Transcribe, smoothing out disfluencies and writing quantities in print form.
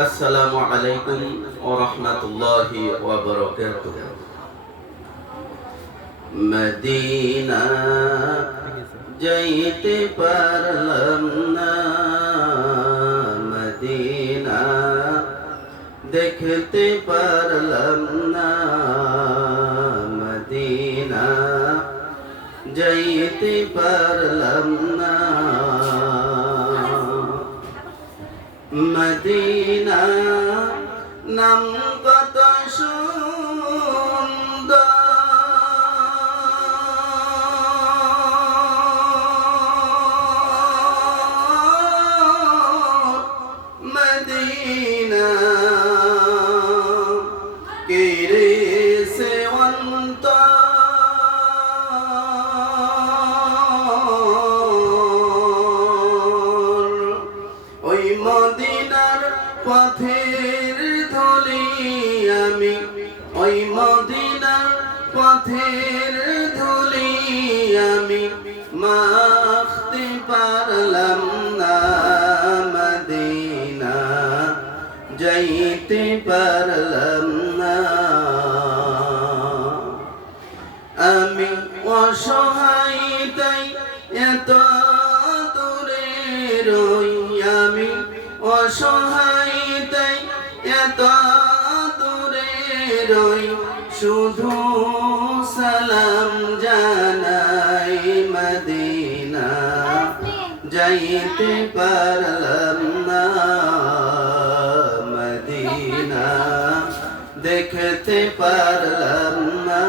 আসসালামু আলাইকুম ওয়া রাহমাতুল্লাহি ওয়া বারাকাতুহু। মদিনা যাইতে পারলাম না, মদিনা দেখতে পারলাম না, মদিনা যাইতে পারলাম না। মদিনা নাম কত সুন্দর, মদিনা কেড়েছে অন্তর, ওই মদিনার পথের ধুলি আমি, ওই মদিনার পথের ধুলি আমি মাখতে পারলাম না, মদিনা যাইতে পারলাম না। আমি অসহায় তাই এত দূরে রই, আমি অসহায় তাই এত দূরে রই, শুধু সালাম জানাই, মদিনা যাইতে পারলাম না, মদিনা দেখতে পারলাম না।